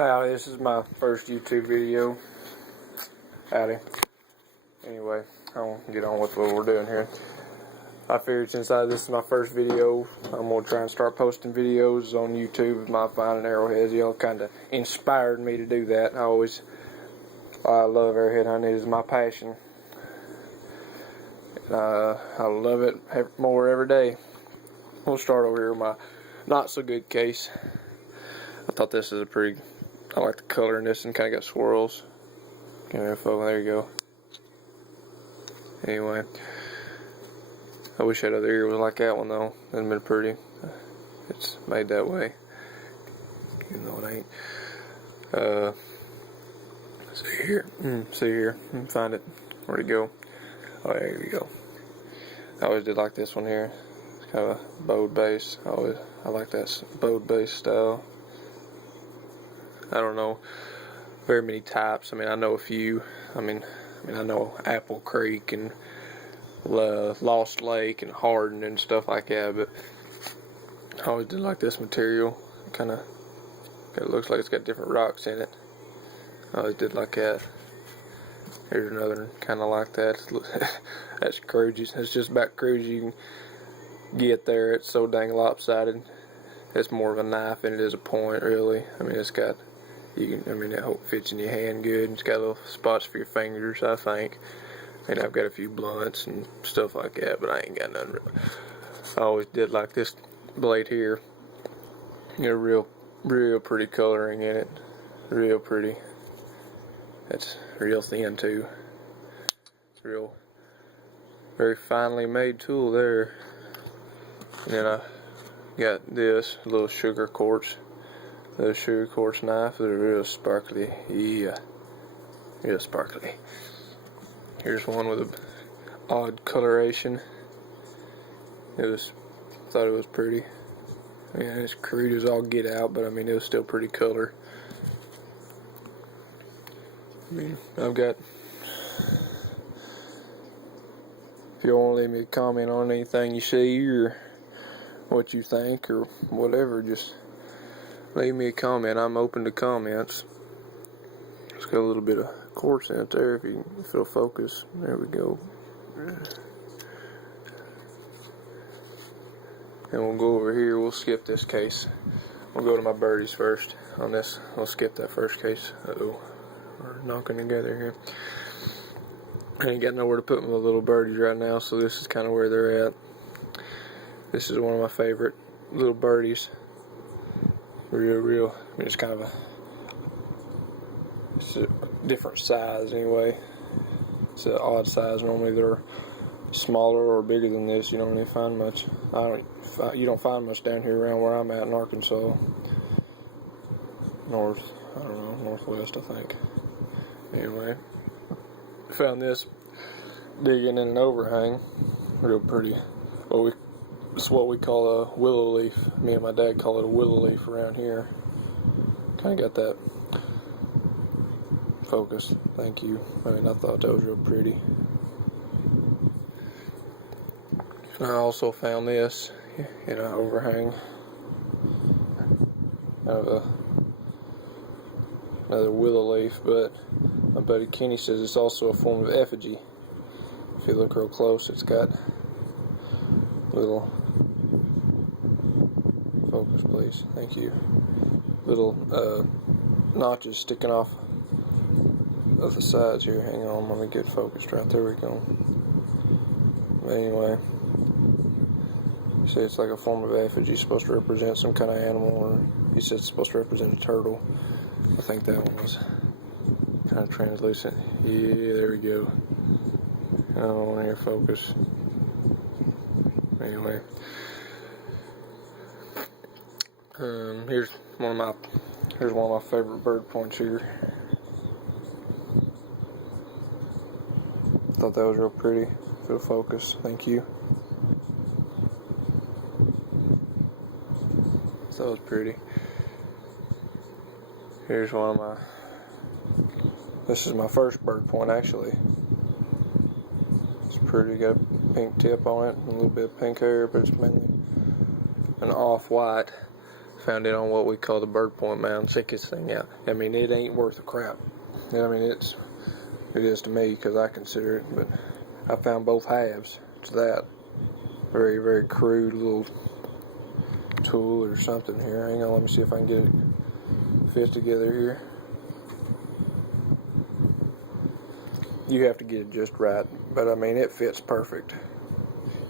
Howdy, this is my first YouTube video. Howdy. Anyway, I'll get on with what we're doing here. I figured since this is my first video, I'm going to try and start posting videos on YouTube of my finding arrowheads. Y'all kind of inspired me to do that. I love arrowhead hunting. It is my passion. I love it more every day. We'll start over here with my not so good case. I thought this is I like the color in this and kind of got swirls. There you go. Anyway, I wish that other ear was like that one though. That'd been pretty. It's made that way, even though it ain't. See here. Find it. Where'd it go? Oh, there you go. I always did like this one here. It's kind of a bowed base. I like that bowed base style. I don't know very many types. I mean, I know a few. I know Apple Creek and Lost Lake and Hardin and stuff like that, but I always did like this material. It looks like it's got different rocks in it. I always did like that. Here's another kind of like that. That's cruise. It's just about cruise you can get there. It's so dang lopsided. It's more of a knife than it is a point, really. I mean, it's got. It fits in your hand good. It's got little spots for your fingers, I think. And I've got a few blunts and stuff like that, but I ain't got none. I always did like this blade here. Real pretty coloring in it. Real pretty. It's real thin too. It's very finely made tool there. And then I got this little sugar quartz. Those sugar quartz knife, they're real sparkly. Yeah, real sparkly. Here's one with an odd coloration. Thought it was pretty. It's crude as all get out, but it was still pretty color. I've got. If you want to leave me a comment on anything you see or what you think or whatever, just leave me a comment. I'm open to comments. It's got a little bit of quartz in it there if you feel focus. There we go. And we'll go over here. We'll skip this case. We'll go to my birdies first on this. We'll skip that first case. Uh-oh. We're knocking together here. I ain't got nowhere to put my little birdies right now, so this is kind of where they're at. This is one of my favorite little birdies. Real. It's kind of it's a different size anyway. It's an odd size. Normally they're smaller or bigger than this. You don't really find much. You don't find much down here around where I'm at in Arkansas. Northwest, I think. Anyway, found this digging in an overhang. Real pretty. It's what we call a willow leaf. Me and my dad call it a willow leaf around here. Kind of got that focus. Thank you. I thought that was real pretty. I also found this in an overhang of another willow leaf, but my buddy Kenny says it's also a form of effigy. If you look real close, it's got little focus, please. Thank you. Little notches sticking off of the sides here. Hang on, let me get focused right there. We go. Anyway, see, it's like a form of effigy. It's supposed to represent some kind of animal, or he said it's supposed to represent a turtle. I think that one was kind of translucent. Yeah, there we go. I don't want to hear focus. Anyway, here's one of my favorite bird points here. Thought that was real pretty. Feel focus. Thank you. That was pretty. Here's one of this is my first bird point actually. It's pretty, got a pink tip on it, a little bit of pink hair, but it's mainly an off-white Found it on what we call the bird point mound. Check this thing out. I mean, it ain't worth a crap. I mean, it is to me because I consider it. But I found both halves to that. Very, very crude little tool or something here. Hang on, let me see if I can get it fit together here. You have to get it just right, but I mean, it fits perfect.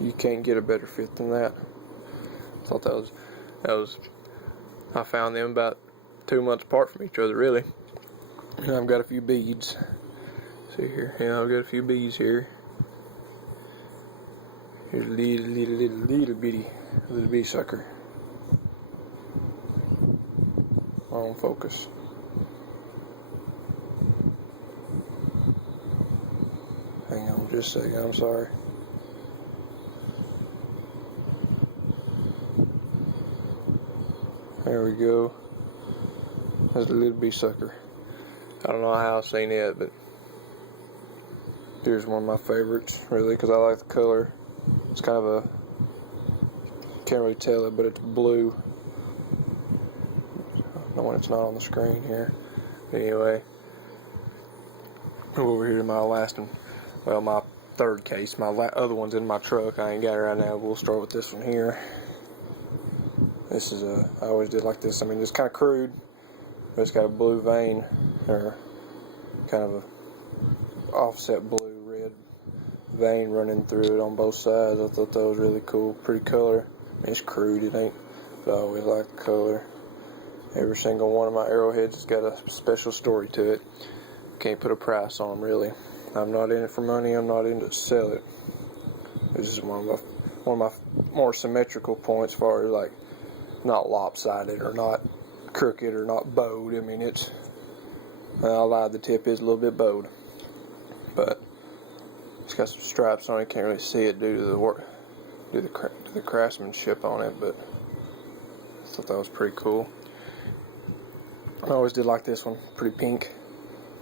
You can't get a better fit than that. I thought that was. I found them about 2 months apart from each other, really. And I've got a few beads. See here, yeah, I've got a few beads here. Here's a little bitty sucker. On focus. Hang on just a second, I'm sorry. There we go. That's a little bitty sucker. I don't know how I've seen it, but here's one of my favorites, really, because I like the color. It's kind of a, can't really tell it, but it's blue. No, when it's not on the screen here. Anyway, over here to my last one. Well, my third case. My other one's in my truck. I ain't got it right now. We'll start with this one here. This is I always did like this. I mean, it's kind of crude, but it's got a blue vein, or kind of a offset blue-red vein running through it on both sides. I thought that was really cool. Pretty color. I mean, it's crude, it ain't, but I always like the color. Every single one of my arrowheads has got a special story to it. Can't put a price on them, really. I'm not in it for money. I'm not in to sell it. This is one of my more symmetrical points, as far as like not lopsided or not crooked or not bowed. I mean, it's, I lied, the tip is a little bit bowed, but it's got some stripes on it. Can't really see it due to the work, due to the craftsmanship on it, but I thought that was pretty cool. I always did like this one. Pretty pink.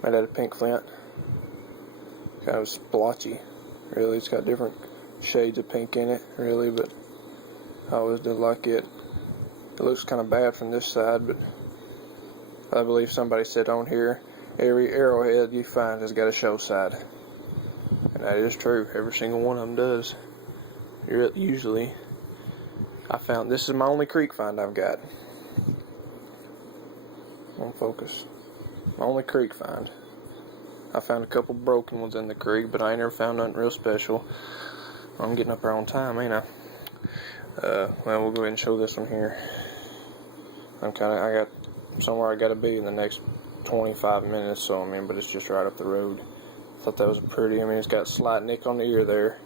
Made out of pink flint. Kind of splotchy, really. It's got different shades of pink in it, really, but I always did like it. It looks kind of bad from this side, but I believe somebody said on here, every arrowhead you find has got a show side. And that is true. Every single one of them does. Usually. I found, this is my only creek find I've got. On focus. My only creek find. I found a couple broken ones in the creek, but I ain't never found nothing real special. I'm getting up there on time, ain't I? Well, we'll go ahead and show this one here. I got somewhere I gotta be in the next 25 minutes, so I mean, but it's just right up the road. Thought that was pretty. I mean, it's got a slight nick on the ear there.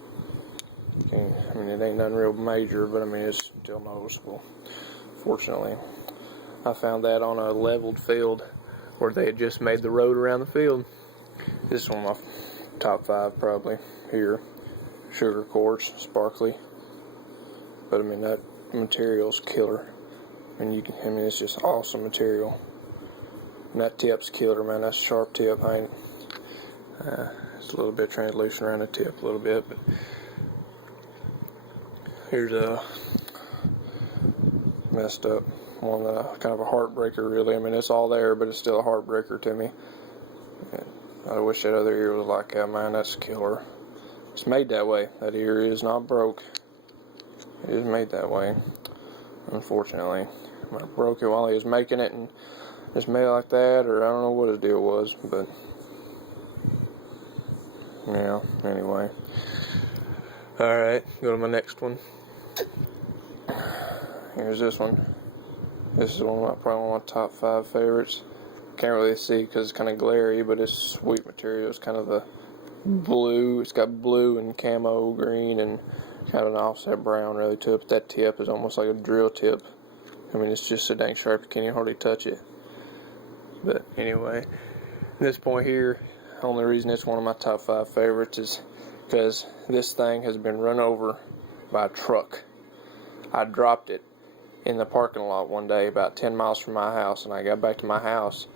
I mean, it ain't nothing real major, but I mean, it's still noticeable. Fortunately, I found that on a leveled field where they had just made the road around the field. This is one of my top 5 probably here. Sugar quartz, sparkly. But I mean, that material's killer. And I mean, it's just awesome material. And that tip's killer, man. That's a sharp tip. It's a little bit translucent around the tip, a little bit. But here's a messed up one, kind of a heartbreaker, really. I mean, it's all there, but it's still a heartbreaker to me. And I wish that other ear was like that, man. That's killer. It's made that way. That ear is not broke. It is made that way, unfortunately. I broke it while he was making it, and just made it like that, or I don't know what his deal was, but yeah, anyway. Alright, go to my next one. Here's this one. This is probably one of my top 5 favorites. Can't really see because it's kind of glary, but it's sweet material. It's kind of the blue. It's got blue and camo green and kind of an offset brown really to it. But that tip is almost like a drill tip. I mean, it's just so dang sharp you can't even hardly touch it. But anyway, at this point here, the only reason it's one of my top 5 favorites is because this thing has been run over by a truck. I dropped it in the parking lot one day about 10 miles from my house, and I got back to my house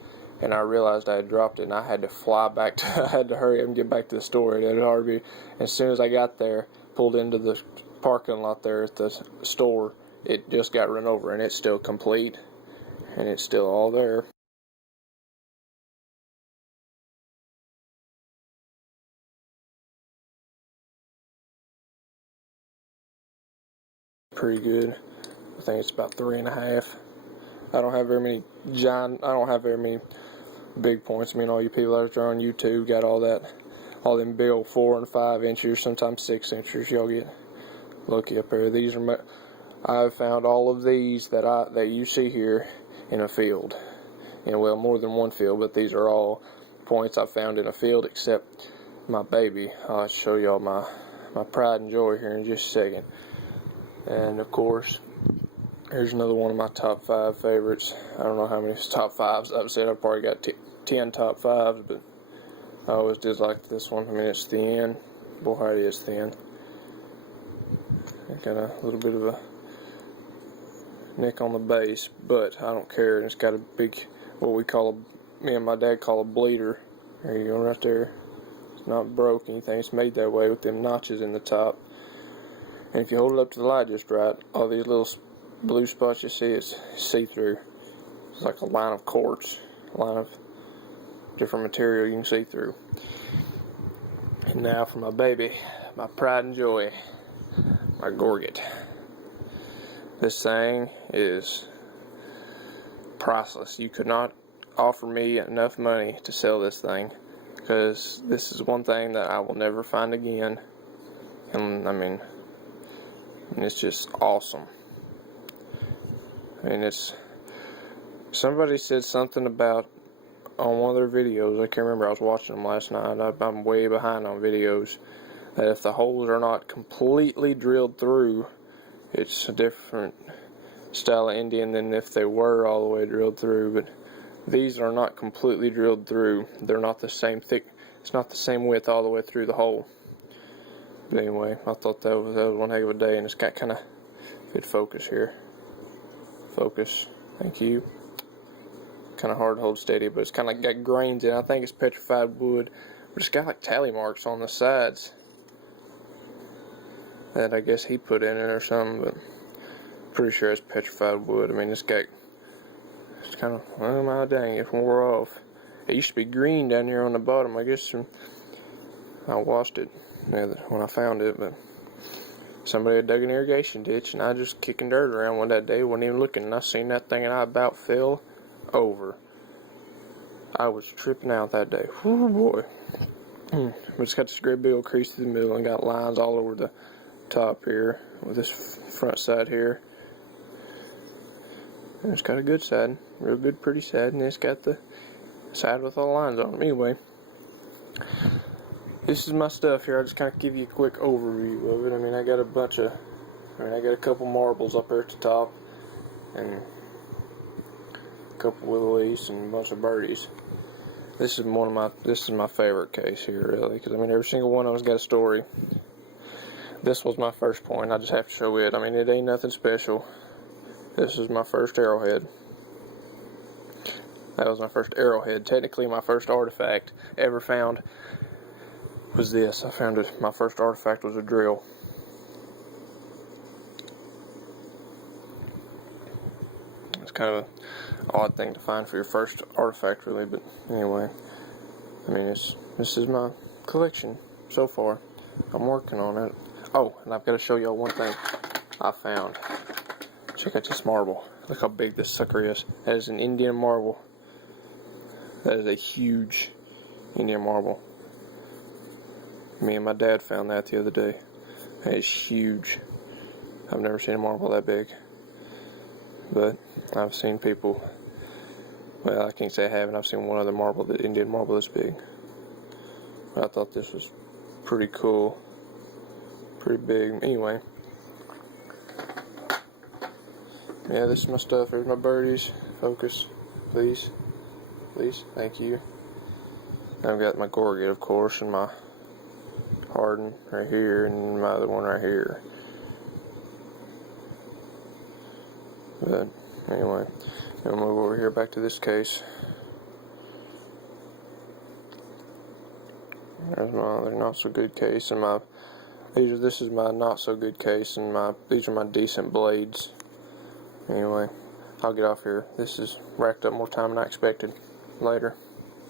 and I realized I had dropped it, and I had to fly back to, I had to hurry up and get back to the store. It had already, as soon as I got there, pulled into the parking lot there at the store, it just got run over and it's still complete and it's still all there. Pretty good. I think it's about 3.5. I don't have very many big points. I mean, all you people that are on YouTube got all them big old 4 and 5 inches, sometimes 6 inches. Y'all get lucky up there. These are I've found all of these that you see here in a field. Well, more than one field, but these are all points I found in a field, except my baby. I'll show y'all my pride and joy here in just a second. And of course, here's another one of my top 5 favorites. I don't know how many top 5s I've said. I've probably got 10 top 5s, but I always did like this one. I mean, it's thin. Boy, it is thin. It got a little bit of a nick on the base, but I don't care. And it's got a big, what me and my dad call a bleeder. There you go, right there. It's not broke anything. It's made that way with them notches in the top. And if you hold it up to the light just right, all these little blue spots you see, it's see-through. It's like a line of quartz, a line of different material you can see through. And now for my baby, my pride and joy, my gorget. This thing is priceless. You could not offer me enough money to sell this thing, because this is one thing that I will never find again. And I mean, it's just awesome. I mean, somebody said something about, on one of their videos, I can't remember, I was watching them last night, I'm way behind on videos, that if the holes are not completely drilled through, it's a different style of Indian than if they were all the way drilled through. But these are not completely drilled through. They're not the same thick, it's not the same width all the way through the hole. But anyway, I thought that was one heck of a day, and it's got kind of, good focus here. Focus, thank you. Kind of hard to hold steady, but it's kind of got grains in it. I think it's petrified wood, but it's got like tally marks on the sides that I guess he put in it or something, but pretty sure it's petrified wood. I mean, it's kind of, oh my dang, it wore off. It used to be green down here on the bottom, I guess. I washed it when I found it, but somebody had dug an irrigation ditch, and I just kicking dirt around one that day, wasn't even looking, and I seen that thing, and I about fell over. I was tripping out that day. Whoo boy. But it's got this great big old crease through the middle and got lines all over the top here with this front side here. And it's got a good side, real good pretty side, and it's got the side with all the lines on them. Anyway, this is my stuff here. I'll just kind of give you a quick overview of it. I mean, I got a couple marbles up there at the top, and a couple willowies and a bunch of birdies. This is my favorite case here, really, because I mean, every single one of them's got a story. This was my first point. I just have to show it. I mean, it ain't nothing special. This is my first arrowhead. That was my first arrowhead. Technically, my first artifact ever found was this. I found it. My first artifact was a drill. It's kind of an odd thing to find for your first artifact, really, but anyway. I mean, this is my collection so far. I'm working on it. Oh, and I've got to show y'all one thing I found. Check out this marble. Look how big this sucker is. That is an Indian marble. That is a huge Indian marble. Me and my dad found that the other day. That is huge. I've never seen a marble that big. But I've seen people, well, I can't say I haven't. I've seen one other marble, the Indian marble this big. But I thought this was pretty cool. Pretty big. Anyway. Yeah, this is my stuff. Here's my birdies. Focus, please. Please. Thank you. I've got my gorget, of course, and my harden right here, and my other one right here. But anyway, we'll move over here back to this case. There's my other not so good case, and this is my not so good case, and these are my decent blades. Anyway, I'll get off here. This has racked up more time than I expected. Later.